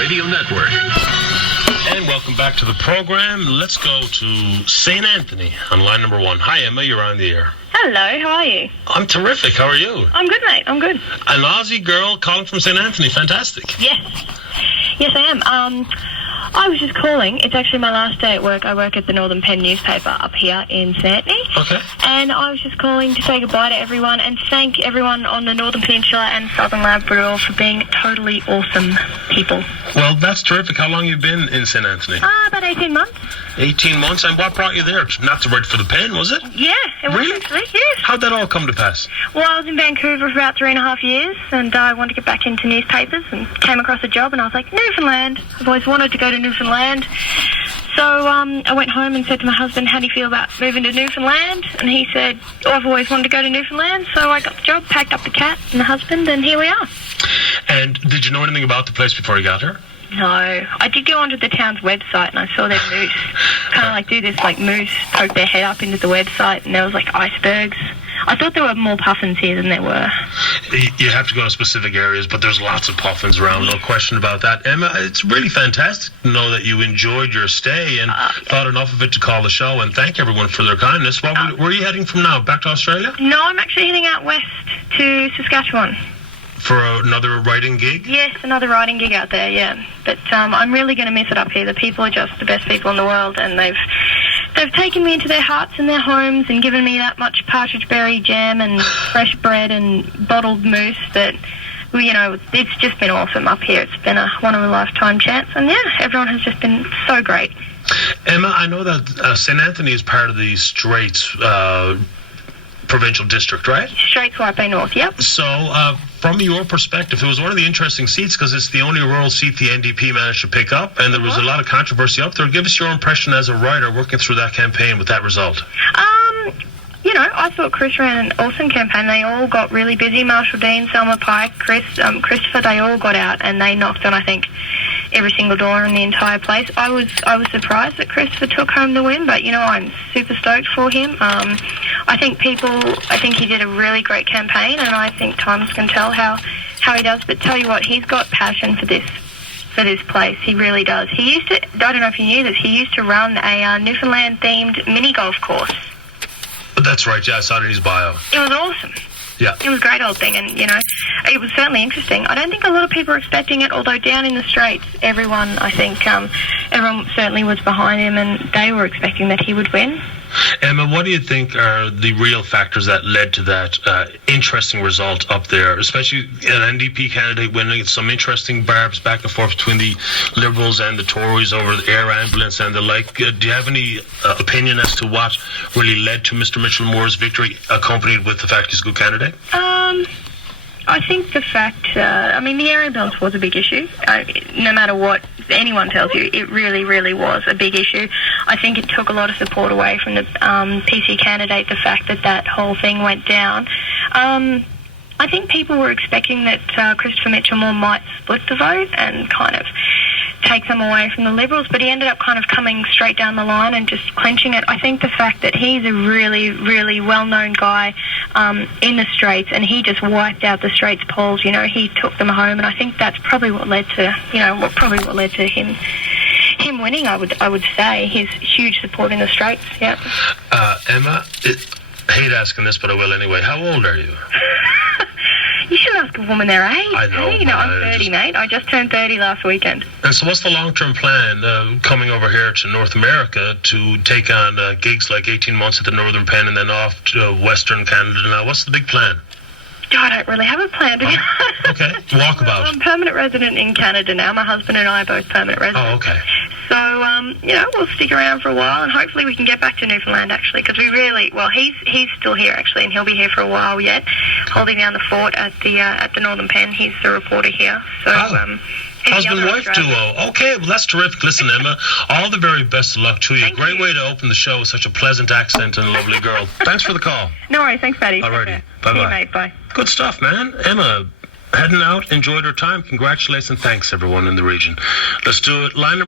Radio Network. And welcome back to the program. Let's go to St. Anthony on line number 1. Hi, Emma. You're on the air. Hello, how are you? I'm terrific. How are you? I'm good, mate. I'm good. An Aussie girl calling from St. Anthony. Fantastic. Yes. Yes, I am. I was just calling. It's actually my last day at work. I work at the Northern Pen newspaper up here in St. Anthony. Okay. And I was just calling to say goodbye to everyone and thank everyone on the Northern Peninsula and Southern Labrador for being totally awesome people. Well, that's terrific. How long have you been in St. Anthony? About 18 months. 18 months. And what brought you there? Not to write for the pen, was it? Yeah, it was Really? actually, yes. How'd that all come to pass? Well, I was in Vancouver for about 3.5 years, and I wanted to get back into newspapers and came across a job, and I was like, Newfoundland. I've always wanted to go to Newfoundland. So I went home and said to my husband, how do you feel about moving to Newfoundland? And he said, I've always wanted to go to Newfoundland. So I got the job, packed up the cat and the husband, and here we are. And did you know anything about the place before you got here? No, I did go onto the town's website and I saw their moose. Kind of like do this, like moose poke their head up into the website, and there was like icebergs. I thought there were more puffins here than there were. You have to go to specific areas, but there's lots of puffins around, no question about that. Emma, it's really fantastic to know that you enjoyed your stay and thought enough of it to call the show and thank everyone for their kindness. Where are you heading from now? Back to Australia? No, I'm actually heading out west to Saskatchewan. For another writing gig? Yes, another writing gig out there, yeah. But I'm really going to miss it up here. The people are just the best people in the world, and they've taken me into their hearts and their homes and given me that much partridge berry jam and fresh bread and bottled moose that, well, you know, it's just been awesome up here. It's been a one-of-a-lifetime chance, and yeah, everyone has just been so great. Emma, I know that St. Anthony is part of the Straits provincial district, right? Straits White Bay North, yep. So, from your perspective, it was one of the interesting seats because it's the only rural seat the NDP managed to pick up, and there was a lot of controversy up there. Give us your impression as a writer working through that campaign with that result. You know, I thought Chris ran an awesome campaign. They all got really busy. Marshall Dean, Selma Pike, Christopher, they all got out and they knocked on, I think, every single door in the entire place. I was surprised that Christopher took home the win, but, you know, I'm super stoked for him. I think he did a really great campaign, and I think times can tell how he does. But tell you what, he's got passion for this place. He really does. He used to, I don't know if you knew this, he used to run a Newfoundland-themed mini golf course. That's right, yeah, I saw it in his bio. It was awesome. Yeah. It was a great old thing, and, you know, it was certainly interesting. I don't think a lot of people were expecting it, although down in the Straits, everyone certainly was behind him, and they were expecting that he would win. Emma, what do you think are the real factors that led to that interesting result up there, especially an NDP candidate winning? Some interesting barbs back and forth between the Liberals and the Tories over the air ambulance and the like. Do you have any opinion as to what really led to Mr. Mitchell Moore's victory, accompanied with the fact he's a good candidate? I think the fact, the air ambulance was a big issue. No matter what anyone tells you, it really, really was a big issue. I think it took a lot of support away from the PC candidate, the fact that whole thing went down. I think people were expecting that Christopher Mitchell Moore might split the vote and kind of take them away from the Liberals, but he ended up kind of coming straight down the line and just clinching it. I think the fact that he's a really, really well-known guy in the Straits, and he just wiped out the Straits polls. You know, he took them home, and I think that's probably what led to, him winning. I would say his huge support in the Straits. Yeah. Emma, I hate asking this, but I will anyway. How old are you? You shouldn't ask a woman their age. I know. Hey, no, I'm 30, mate. I just turned 30 last weekend. And so what's the long-term plan coming over here to North America to take on gigs like 18 months at the Northern Pen and then off to Western Canada now? What's the big plan? I don't really have a plan, to be honest. Okay. Walkabout. I'm a permanent resident in Canada now. My husband and I are both permanent residents. Oh, okay. So, we'll stick around for a while, and hopefully we can get back to Newfoundland, actually, because he's still here, actually, and he'll be here for a while yet, holding down the fort at the Northern Pen. He's the reporter here. So, husband-wife duo. Okay, well, that's terrific. Listen, Emma, all the very best of luck to you. Great way to open the show with such a pleasant accent and a lovely girl. Thanks for the call. No worries. Thanks, Patty. Alrighty. Bye-bye. See you, mate. Bye. Good stuff, man. Emma, heading out, enjoyed her time. Congratulations. Thanks, everyone in the region. Let's do it. Line number